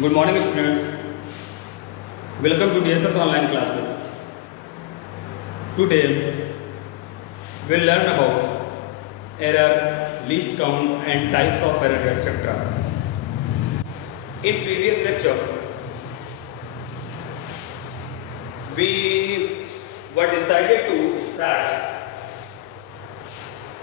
Good morning, students. Welcome to DSS online classes. Today, we'll learn about error, least count, and types of error, etc. In previous lecture, we were decided to start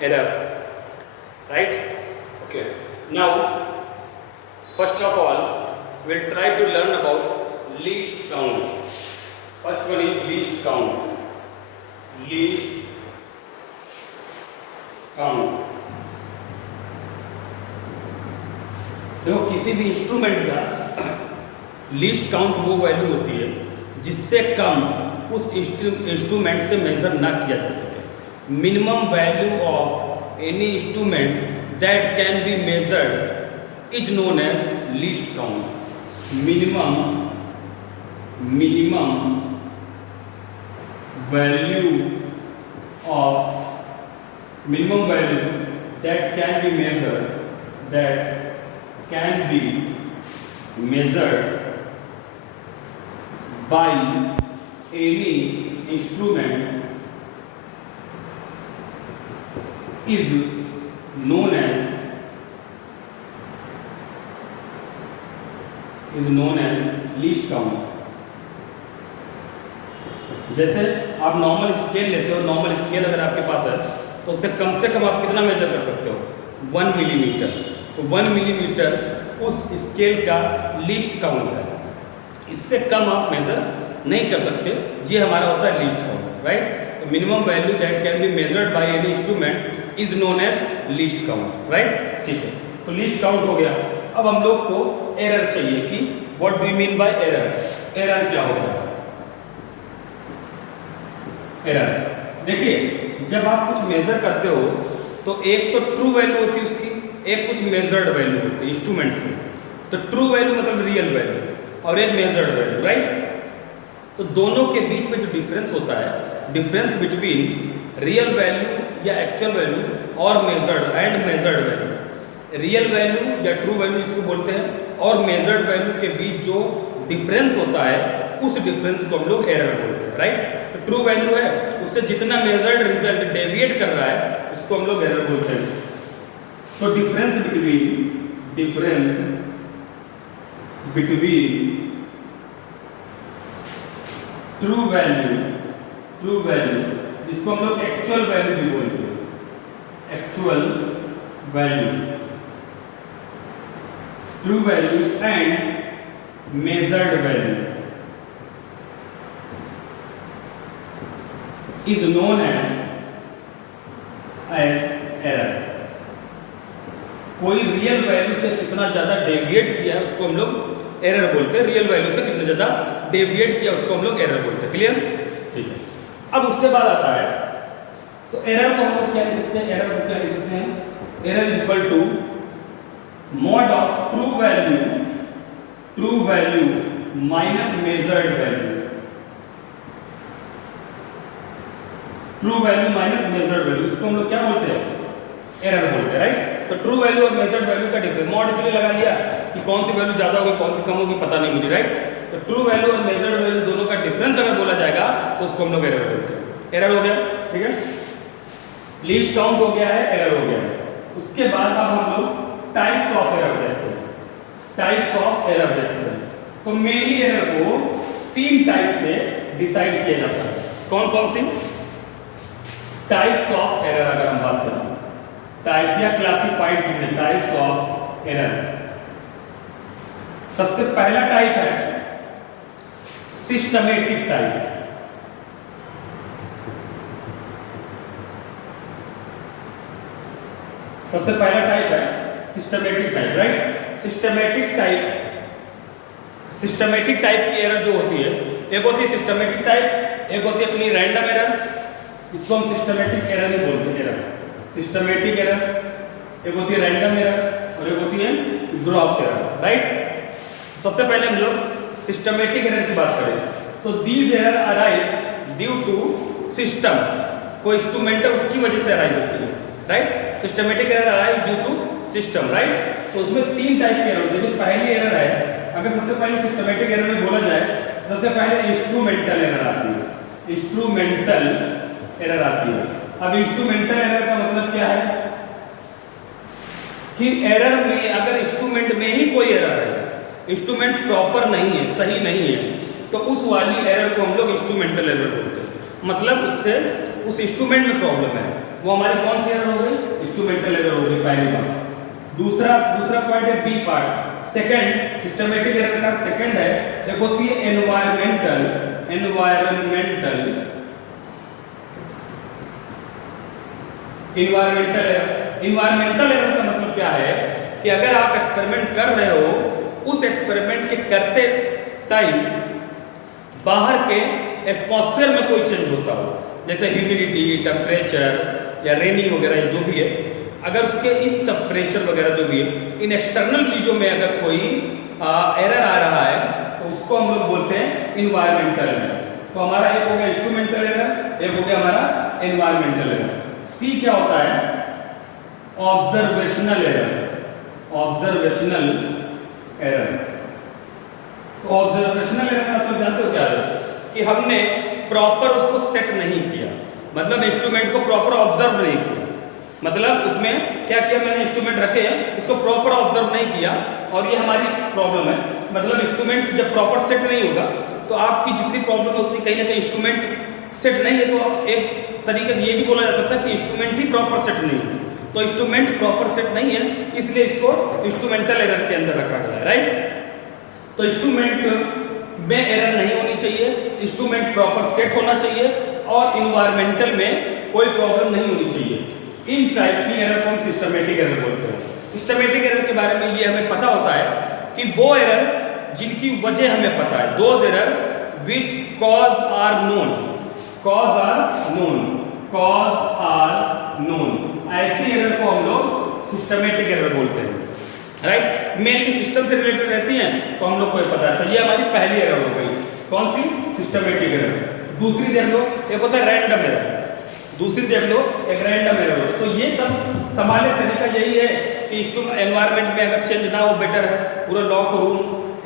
error, right? Okay. Now, first of all, we'll try to learn about least count. First one is least count. Least count. देखो किसी भी instrument का least count वो value होती है जिससे कम उस instrument से मेजर ना किया जा सके. Minimum value of any instrument that can be measured is known as least count. minimum value that can be measured by any instrument is known as least count. जैसे आप नॉर्मल स्केल लेते हो, normal scale अगर आपके पास है तो उससे कम से कम आप कितना मेजर कर सकते हो? 1 मिलीमीटर. तो 1 मिलीमीटर उस स्केल का लीस्ट काउंट है. इससे कम आप मेजर नहीं कर सकते. ये हमारा होता है लीस्ट काउंट, राइट. तो minimum value that can be measured by any instrument is known as least count, right. ठीक है, तो लीस्ट काउंट हो गया. अब हम लोग को एरर चाहिए कि what do you mean by error. Error क्या होता है? एरर देखिए, जब आप कुछ मेजर करते हो तो एक तो ट्रू वैल्यू होती है उसकी, एक कुछ मेजर्ड वैल्यू होती है इंस्ट्रूमेंट से. तो ट्रू वैल्यू मतलब रियल वैल्यू और एक मेजर्ड वैल्यू, राइट. तो दोनों के बीच में जो डिफरेंस होता है, डिफरेंस बिटवीन रियल वैल्यू या एक्चुअल वैल्यू और मेजर्ड वैल्यू. रियल वैल्यू या ट्रू वैल्यू इसको बोलते हैं, और मेजर्ड वैल्यू के बीच जो डिफरेंस होता है उस डिफरेंस को हम लोग एरर बोलते हैं, राइट. तो ट्रू वैल्यू है, उससे जितना मेजर्ड रिजल्ट डेविएट कर रहा है उसको हम लोग एरर बोलते हैं. तो डिफरेंस बिटवीन ट्रू वैल्यू जिसको हम लोग एक्चुअल वैल्यू भी बोलते हैं. Actual value, true value and measured value is known as error. कोई रियल वैल्यू से कितना ज्यादा डेविएट किया है उसको हम लोग एरर बोलते हैं. रियल वैल्यू से कितना ज्यादा डेविएट किया उसको हम लोग एरर बोलते हैं. क्लियर? ठीक है. अब उसके बाद आता है, तो एरर को हम लोग क्या लिख सकते हैं? एरर को क्या लिख सकते हैं? Error is equal to mod of true value minus measured value. True value minus measured value, इसको हम लोग क्या बोलते हैं? एरर बोलते हैं, राइट. तो ट्रू वैल्यू और मेजर्ड वैल्यू का डिफरेंस मॉड इसलिए लगा लिया कि कौन सी वैल्यू ज्यादा होगी कौन सी कम होगी पता नहीं मुझे, राइट. तो ट्रू वैल्यू और मेजर्ड वैल्यू दोनों का डिफरेंस अगर बोला जाएगा तो उसको हम लोग एरर बोलते हैं. एरर हो गया, ठीक है. लीस्ट काउंट हो गया है, एरर हो गया है. उसके बाद अब हम लोग टाइप्स ऑफ एरर देखते हैं. टाइप्स ऑफ एरर देखते हैं. तो मेनली एरर को 3 टाइप से डिसाइड किया जाता है. कौन कौन सी टाइप्स ऑफ एरर? अगर हम बात करें टाइप्स या क्लासिफाइड किए टाइप्स ऑफ एरर. सबसे पहला टाइप है सिस्टमेटिक टाइप. सबसे पहला टाइप है systematic type, right. Systematic type की एरर जो होती है, एक होती है सिस्टमेटिक टाइप, एक होती है अपनी रैंडम एरर. इसको हम सिस्टमेटिक एरर ही बोलते हैं. एरर सिस्टमेटिक एरर, एक होती है रैंडम एरर और एक होती है ग्रॉस एरर, राइट. सबसे पहले हम लोग सिस्टमेटिक एरर की बात करें तो these error arise due to system. कोई इंस्ट्रूमेंट है उसकी वजह से अराइज होती है, right. Systematic error arise due to system, right. तो उसमें 3 टाइप के एरर। जैसे पहली एरर है, अगर सबसे पहले सिस्टमेटिक एरर में बोला जाए, सबसे पहले इंस्ट्रूमेंटल एरर आती है। इंस्ट्रूमेंटल एरर आती है। अब इंस्ट्रूमेंटल एरर का मतलब क्या है कि एरर में अगर इंस्ट्रूमेंट में ही कोई एरर है, इंस्ट्रूमेंट प्रॉपर नहीं है, सही नहीं है, तो उस वाली एरर को हम लोग इंस्ट्रूमेंटल एरर बोलते हैं। मतलब उससे उस इंस्ट्रूमेंट में प्रॉब्लम है, वो हमारी कौन सी एरर हो गई? इंस्ट्रूमेंटल एरर हो गई, पहली बात। दूसरा पॉइंट है B part. Second systematic error का सेकंड है, एक होती है एनवायरमेंटल एरर का मतलब क्या है कि अगर आप एक्सपेरिमेंट कर रहे हो, उस एक्सपेरिमेंट के करते टाइम बाहर के एटमॉस्फेयर में कोई चेंज होता हो, जैसे ह्यूमिडिटी, टेम्परेचर या रेनी वगैरह जो भी है, अगर उसके इस सब प्रेशर वगैरह जो भी है, इन एक्सटर्नल चीजों में अगर कोई एरर आ रहा है, तो उसको हम लोग बोलते हैं इन्वायरमेंटल एरर। तो हमारा एक हो गया इंस्ट्रूमेंटल एरर, एक हो गया हमारा एनवायरमेंटल एरर। सी क्या होता है? Observational error. ऑब्जर्वेशनल एरर, तो ऑब्जर्वेशनल एरर मतलब जानते हो क्या है? कि हमने प्रॉपर उसको सेट नहीं किया, मतलब इंस्ट्रूमेंट को प्रॉपर ऑब्जर्व नहीं किया। मतलब उसमें क्या किया, मैंने इंस्ट्रूमेंट रखे हैं, उसको प्रॉपर ऑब्जर्व नहीं किया, और ये हमारी प्रॉब्लम है। मतलब इंस्ट्रूमेंट जब प्रॉपर सेट नहीं होगा, तो आपकी जितनी प्रॉब्लम होती है, कहीं ना कहीं इंस्ट्रूमेंट सेट नहीं है, तो एक तरीके से ये भी बोला जा सकता है कि इंस्ट्रूमेंट ही प्रॉपर सेट नहीं है। तो इंस्ट्रूमेंट प्रॉपर सेट नहीं है, इसलिए इसको इंस्ट्रूमेंटल एरर के अंदर रखा गया है, राइट। तो इंस्ट्रूमेंट में एरर नहीं होनी चाहिए, इंस्ट्रूमेंट प्रॉपर सेट होना चाहिए, और इन्वायरमेंटल में कोई प्रॉब्लम नहीं होनी चाहिए। इन टाइप की एरर को हम सिस्टमेटिक एरर बोलते हैं। सिस्टमेटिक एरर के बारे में ये हमें पता होता है कि वो एरर जिनकी वजह हमें पता है, those error which cause are known, cause are known, ऐसी एरर को हम लोग सिस्टमेटिक एरर बोलते हैं, राइट। मेनली सिस्टम से रिलेटेड रहती हैं, तो हम लोग को ये पता है। तो ये हमारी पहली एरर हो गई, कौन सी? Systematic error. दूसरी देख लो, एक होता है रैंडम एरर। दूसरी देख लो, एक रैंडम एरर हो। तो ये सब संभालने का तरीका यही है कि एनवायरमेंट में अगर चेंज ना हो बेटर है, पूरा लॉक रूम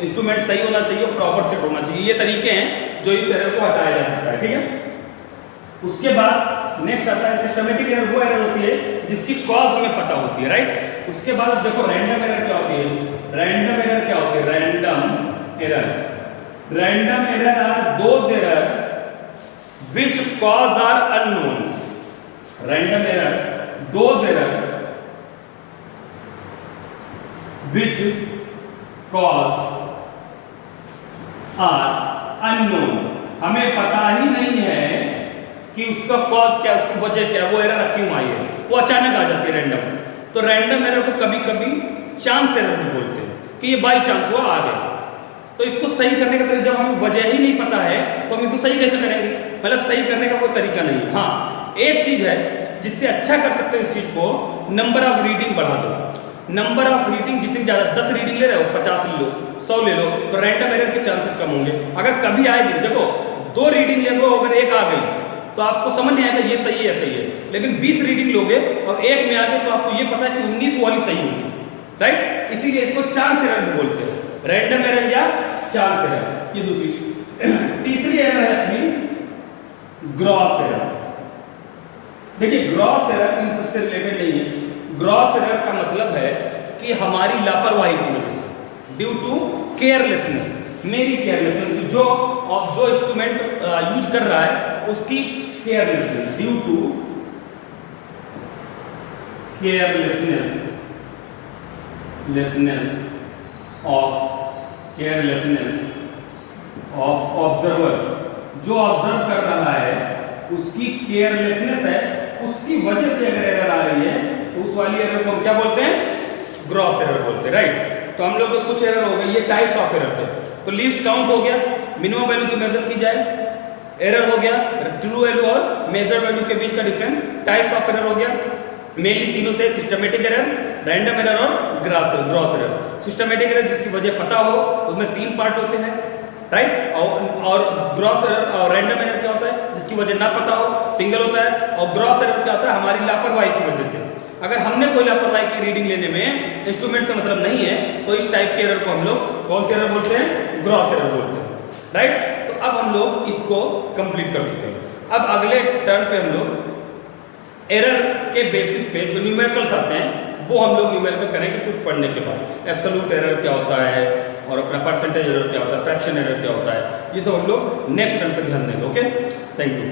इंस्ट्रूमेंट सही होना चाहिए और प्रॉपर सेट होना चाहिए। ये तरीके हैं जो इस एरर को हटाया जा सकता है, ठीक है। उसके बाद नेक्स्ट आता है सिस्टमेटिक एरर। वो एरर होती है जिसकी कॉज हमें पता होती है, राइट। उसके बाद देखो रैंडम एरर क्या होती है। रैंडम एरर क्या होती है? Random error are those error which cause are unknown. Random error, those error which cause are unknown. हमें पता ही नहीं है कि उसका कॉज क्या, उसकी वजह क्या, वो एरर क्यों आई है, वो अचानक आ जाती है रैंडम। तो रैंडम एरर को कभी कभी चांस एरर भी बोलते हैं कि ये बाई चांस हुआ, आ गया। तो इसको सही करने का तरीका, जब हमें वजह ही नहीं पता है तो हम इसको सही कैसे करेंगे? मतलब सही करने का कोई तरीका नहीं है। हाँ, एक चीज है जिससे अच्छा कर सकते हैं इस चीज को, नंबर ऑफ रीडिंग बढ़ा दो। नंबर ऑफ रीडिंग जितनी ज्यादा, 10 रीडिंग ले रहे हो, 50 ले लो, 100 ले लो, तो रैंडम एरर के चांसेस कम होंगे। अगर कभी आएगी, देखो 2 रीडिंग ले लो, अगर एक आ गई तो आपको समझ नहीं आएगा ये सही है, सही है। लेकिन 20 रीडिंग लोगे और एक में आ गए, तो आपको ये पता है कि 19 वाली सही होगी, राइट। इसीलिए इसको चांस एरर भी बोलते हैं, रैंडम एरर या चांस एरर। ये दूसरी। तीसरी एरर है अपनी ग्रॉस एरर। देखिए ग्रॉस एरर इन सबसे रिलेटेड नहीं है। ग्रॉस एरर का मतलब है कि हमारी लापरवाही की वजह से, ड्यू टू केयरलेसनेस, मेरी केयरलेसनेस, जो इंस्ट्रूमेंट यूज कर रहा है उसकी carelessness, due to carelessness of observer, जो ऑब्जर्व कर रहा है उसकी केयरलेसनेस है, उसकी वजह से अगर एरर आ रही है तो उस वाली एरर को हम क्या बोलते हैं? ग्रॉस एरर बोलते हैं, राइट। तो हम लोग को कुछ एरर हो गई, ये टाइप्स ऑफ एरर थे। तो लिस्ट काउंट हो गया, मिनिमम वैल्यू जो मेजर की जाए, एरर हो गया, ट्रू वैल्यू और मेजर वैल्यू के बीच का डिफरेंस, टाइप्स ऑफ एरर हो गया। मेनली 3 होते हैं, सिस्टमेटिक एरर, रैंडम एरर और ग्रॉस एरर। सिस्टमेटिक एरर जिसकी वजह पता हो, उसमें 3 पार्ट होते हैं, राइट। और ग्रॉस एरर और रैंडम एरर क्या होता है? जिसकी वजह ना पता हो, सिंगल होता है। और ग्रॉस एरर क्या होता है? हमारी लापरवाही की वजह से, अगर हमने कोई लापरवाही की रीडिंग लेने में, इंस्ट्रूमेंट से मतलब नहीं है, तो इस टाइप के एरर को हम लोग कौन सी एरर बोलते हैं? ग्रॉस एरर बोलते हैं, राइट। तो अब हम लोग इसको कंप्लीट कर चुके हैं। अब अगले टर्न पे हम लोग एरर के बेसिस पे जो न्यूमेरिकल्स आते हैं वो हम लोग न्यूमेरिकल करेंगे कुछ पढ़ने के बाद। एब्सोल्यूट एरर क्या होता है और अपना परसेंटेज एरर क्या होता है, फ्रैक्शन एरर क्या होता है, ये सब हम लोग नेक्स्ट टर्न पे ध्यान देंगे। Okay, thank you.